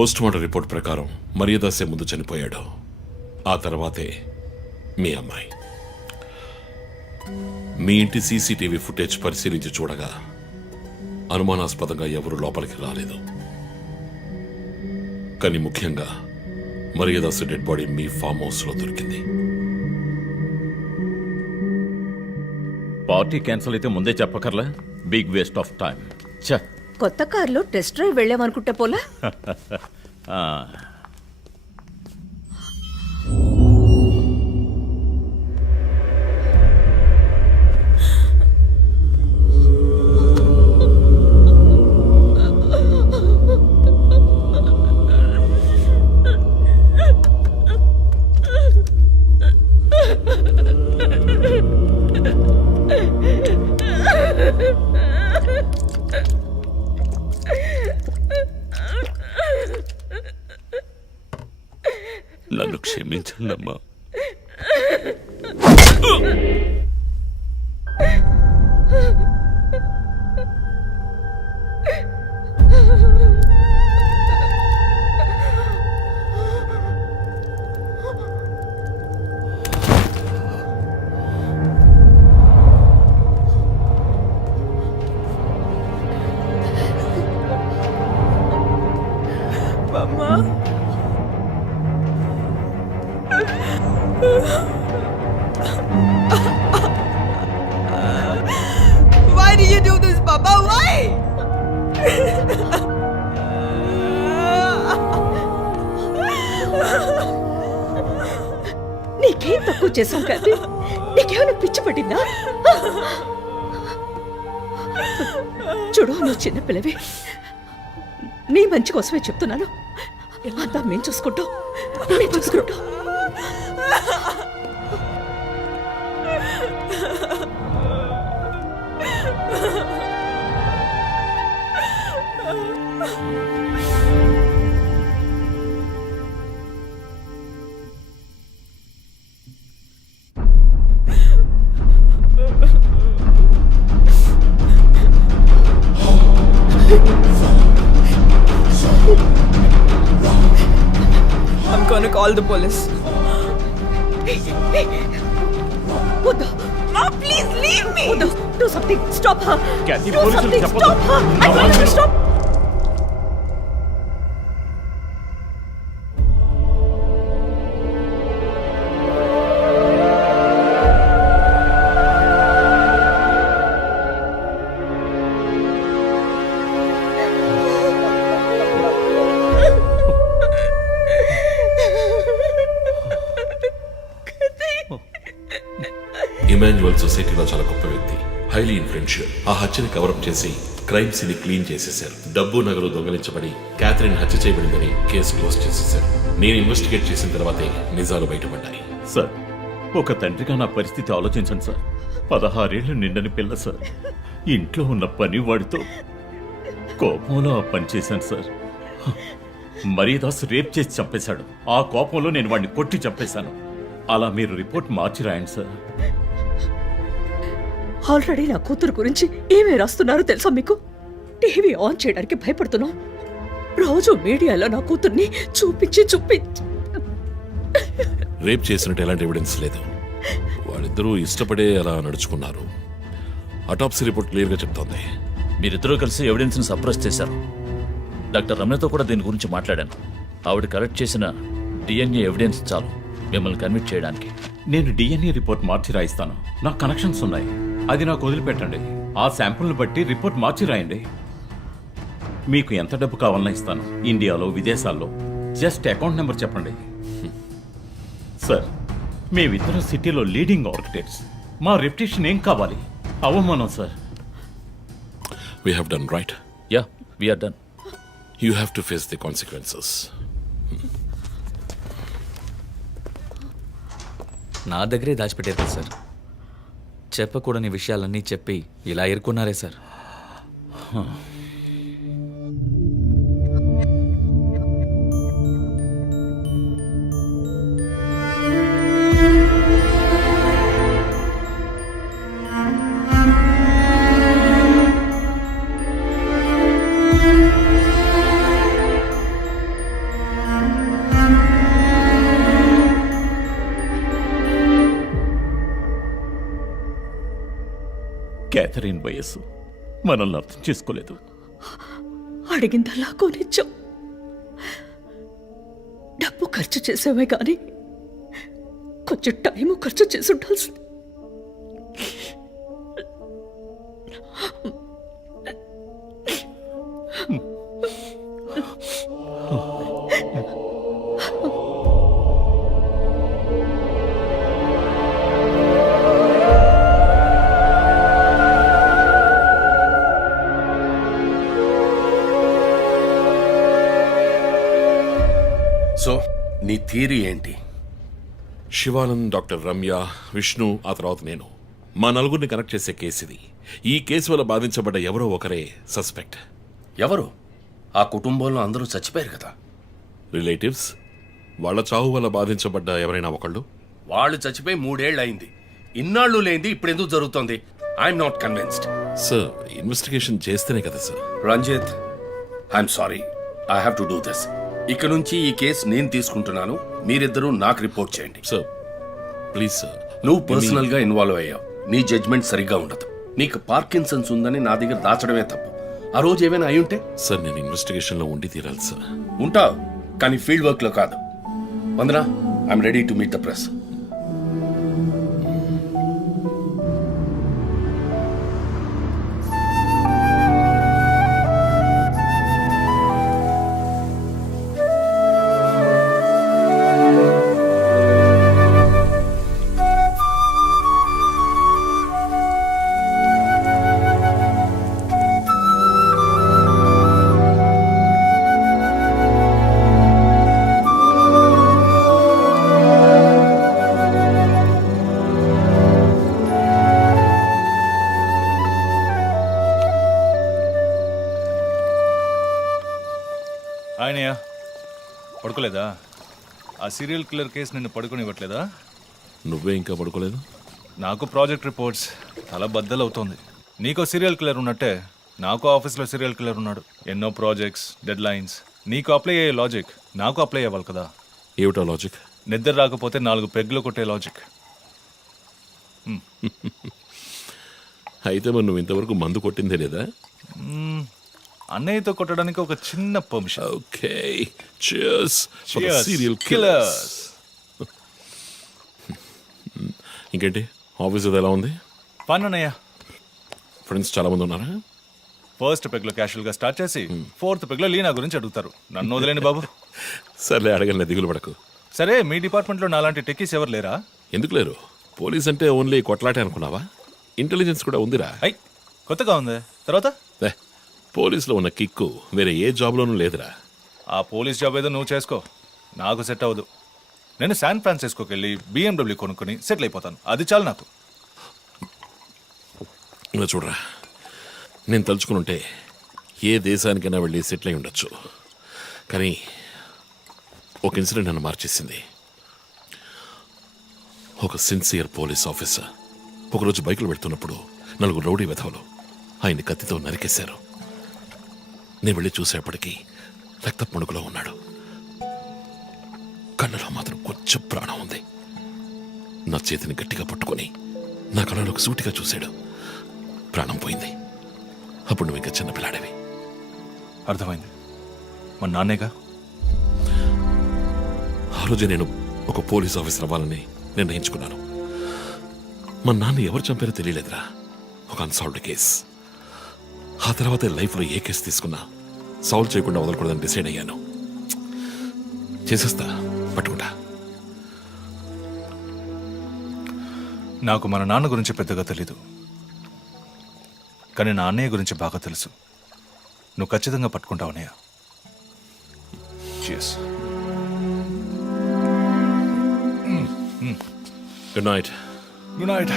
Postmortem report ప్రకారం మర్యాదాసే ముందు చనిపోయాడు. ఆ తర్వాతే మీ అమ్మాయి. మీ ఇంటి సీసీటీవీ ఫుటేజ్ పరిశీలించి చూడగా అనుమానాస్పదంగా ఎవరు లోపలికి రాలేదు. కానీ ముఖ్యంగా మర్యాదాసు డెడ్ బాడీ మీ ఫామ్ హౌస్ లో దొరికింది. పార్టీ క్యాన్సిల్ అయితే ముందే చెప్పకర్లా? Big waste of time. కొత్త కార్లో టెస్ట్ డ్రైవ్ వెళ్ళామనుకుంటా పోలా. నన్ను క్షమించండి అమ్మా. Why did you do this, Papa? Why? నీకేం తక్కువ చేసాం కదా? నీకేమైనా పిచ్చి పట్టిందా? చూడు, నువ్వు చిన్నపిల్లవి. నీ మంచి కోసమే చెప్తున్నాను. అంతా మేము చూసుకుంటాం. I'm gonna call the police. వద్దు. Ma, please leave me. వద్దు. Do something. Stop her. Kathy, Do police something. చెప్పొద్దు. Stop her. I told you to stop. Emmanuel సొసైటీలో చాలా గొప్ప వ్యక్తి, హైలీ ఇన్ఫ్లుయెన్షియల్. ఆ హత్యని కవరప్ చేసి క్రైమ్ సీన్ క్లీన్ చేసేశారు. డబ్బు నగలు దొంగలించబడి క్యాథరిన్ హత్య చేయబడిందని కేసు క్లోజ్ చేసేశారు. నేను ఇన్వెస్టిగేట్ చేసిన తర్వాతే నిజాలు బయటపడ్డాయి. సార్, ఒక తండ్రిగా నా పరిస్థితి ఆలోచించండి సార్. 16 ఏళ్లు నిండని పిల్ల సార్. ఇంట్లో ఉన్న పని వాడితో కోపంలో ఆ పని చేశాను సార్. మరీదాస్ రేప్ చేసి చంపేశాడు. ఆ కోపంలో నేను వాడిని కొట్టి చంపేశాను. అలా మీరు రిపోర్ట్ మార్చి రాయండి సార్. ఆల్రెడీ నా కూతురు గురించి ఏమేమి రాస్తున్నారో తెలుసా మీకు? టీవీ ఆన్ చేయడానికి భయపడుతున్నాం. రోజు మీడియాలో నా కూతుర్ని చూపించి రేప్ చేసినట్టు ఎలాంటి ఎవిడెన్స్ లేదు. వాళ్ళిద్దరూ ఇష్టపడే అలా నడుచుకున్నారు. అటాప్సీ రిపోర్ట్ క్లియర్గా చెప్తోంది. మీరిద్దరూ కలిసి ఎవిడెన్స్ని సప్రెస్ చేశారు. డాక్టర్ రమణతో కూడా దీని గురించి మాట్లాడాను. ఆవిడ కలెక్ట్ చేసిన డిఎన్ఏ ఎవిడెన్స్ చాలు మిమ్మల్ని కన్విట్ చేయడానికి. నేను డిఎన్ఏ రిపోర్ట్ మార్చి రాయిస్తాను. నాకు కనెక్షన్స్ ఉన్నాయి. అది నాకు వదిలిపెట్టండి. ఆ శాంపుల్ని బట్టి రిపోర్ట్ మార్చి రాయండి. మీకు ఎంత డబ్బు కావాలన్నా ఇస్తాను. ఇండియాలో, విదేశాల్లో. జస్ట్ అకౌంట్ నెంబర్ చెప్పండి. సార్, మేమిద్దరం సిటీలో లీడింగ్ ఆర్కిటెక్ట్స్. మా రెప్యుటేషన్ ఏం కావాలి? అవమానం sir. We have done right. Yeah, we are done. You have to face the consequences. నా దగ్గరే దాచిపెట్టారు కదా సార్. చెప్పకూడని విషయాలన్నీ చెప్పి ఇలా ఇరుక్కున్నారే సార్. క్యాథరిన్ వయస్సు మనల్ని అర్థం చేసుకోలేదు. అడిగిందల్లా కొనిచ్చాం. డబ్బు ఖర్చు చేసామే కానీ కొంచెం టైము ఖర్చు చేసి ఉండాల్సింది. సో నీ థియరీ ఏంటి? శివానంద్, డాక్టర్ రమ్య, విష్ణు, ఆ తర్వాత నేను, మా నలుగురిని కనెక్ట్ చేసే కేసు ఇది. ఈ కేసు వల్ల బాధించబడ్డ ఎవరో ఒకరే సస్పెక్ట్. ఎవరు? ఆ కుటుంబంలో అందరూ చచ్చిపోయారు కదా. రిలేటివ్స్, వాళ్ళ చావు వల్ల బాధించబడ్డ ఎవరైనా ఒకళ్ళు. వాళ్ళు చచ్చిపోయి 3 ఏళ్ళు అయింది. ఇన్నాళ్ళు లేనిది ఇప్పుడు ఎందుకు జరుగుతోంది? I'm not convinced. Sir, investigation చేస్తేనే కదా sir. Ranjit, I'm sorry, I have to do this. ఇక నుంచి ఈ కేసు నేను తీసుకుంటున్నాను. మీరిద్దరూ నాకు రిపోర్ట్ చేయండి. Sir please sir. నువ్వు పర్సనల్ గా ఇన్వాల్వ్ అయ్యావు. నీ జడ్జ్మెంట్ సరిగ్గా ఉండదు. నీకు పార్కిన్సన్స్ ఉందని నా దగ్గర దాచడమే తప్పు. ఆ రోజు ఏమైనా అయి ఉంటే? సార్, నేను ఇన్వెస్టిగేషన్ లో ఉండి తీరాలి సార్. ఉంటావు, కానీ ఫీల్డ్ వర్క్ లో కాదు. Vandana, I'm ready to meet the press. ఆయనయ్య పడుకోలేదా? ఆ సీరియల్ కిల్లర్ కేసు నిన్ను పడుకోనివ్వట్లేదా? నువ్వే ఇంకా పడుకోలేదు? నాకు ప్రాజెక్ట్ రిపోర్ట్స్ తల బద్దలవుతోంది. నీకో సీరియల్ కిల్లర్ ఉన్నట్టే నాకు ఆఫీస్లో సీరియల్ కిల్లర్ ఉన్నాడు. ఎన్నో ప్రాజెక్ట్స్, డెడ్ లైన్స్. నీకు అప్లై అయ్యే లాజిక్ నాకు అప్లై అవ్వాలి కదా. ఏమిటా లాజిక్? నిద్ర రాకపోతే 4 పెగ్గులు కొట్టే లాజిక్. అయితే మరి నువ్వు ఇంతవరకు మందు కొట్టిందే లేదా? అన్నయ్యతో కొట్టడానికి ఒక చిన్న permission. Okay, cheers for the Cheers, serial killers. killers. ఇంకేంటి, ఆఫీస్ అది ఎలా ఉంది? ఫన్ అన్నయ్య. ఫ్రెండ్స్ చాలా మంది ఉన్నారా? ఫస్ట్ పెగ్లో క్యాషువల్ గా స్టార్ట్ చేసి 4th పెగ్లో లీనా గురించి అడుగుతారు. నన్ను వదిలేండి బాబు. సర్లే, అడగలే, దిగులు పడకు. సరే, మీ డిపార్ట్మెంట్లో నాలాంటి టెక్కీస్ ఎవరు లేరా? ఎందుకు లేరు? పోలీస్ అంటే ఓన్లీ కొట్లాటే అనుకున్నావా? ఇంటెలిజెన్స్ కూడా ఉందిరా. ఐ కొత్తగా ఉంది. తర్వాత పోలీసులో ఉన్న కిక్కు వేరే ఏ జాబ్లోనూ లేదురా. ఆ పోలీస్ జాబ్ ఏదో నువ్వు చేసుకో, నాకు సెట్ అవ్వదు. నేను శాన్ ఫ్రాన్సిస్కోకి వెళ్ళి BMW కొనుక్కొని సెటిల్ అయిపోతాను. అది చాలు నాకు. ఇలా చూడరా, నేను తలుచుకుని ఉంటే ఏ దేశానికైనా వెళ్ళి సెటిల్ అయి ఉండొచ్చు. కానీ ఒక ఇన్సిడెంట్ నన్ను మార్చేసింది. ఒక సిన్సియర్ పోలీస్ ఆఫీసర్ ఒకరోజు బైకులు పెడుతున్నప్పుడు 4 రౌడీ వెధవలు ఆయన్ని కత్తితో నరికేశారు. నేను వెళ్ళి చూసేపటికి రక్త మణుగులో ఉన్నాడు. కళ్ళలో మాత్రం కొంచెం ప్రాణం ఉంది. నా చేతిని గట్టిగా పట్టుకొని నా కళ్ళలోకి సూటిగా చూశాడు. ప్రాణం పోయింది. అప్పుడు నువ్వు ఇంకా చిన్నపిల్లాడేవి. అర్థమైంది. మా నాన్నేగా. ఆ రోజే నేను ఒక పోలీస్ ఆఫీసర్ అవ్వాలని నిర్ణయించుకున్నాను. మా నాన్న ఎవరు చంపారో తెలియలేదురా. ఒక అన్సాల్వ్డ్ కేస్. ఆ తర్వాతే లైఫ్లో ఏ కేసు తీసుకున్నా సాల్వ్ చేయకుండా వదలకూడదని డిసైడ్ అయ్యాను. చేసేస్తా, పట్టుకుంటా. నాకు మన నాన్న గురించి పెద్దగా తెలీదు, కానీ నా అన్నయ్య గురించి బాగా తెలుసు. నువ్వు ఖచ్చితంగా పట్టుకుంటావు అన్నయ్య. Cheers. Good night. Good night.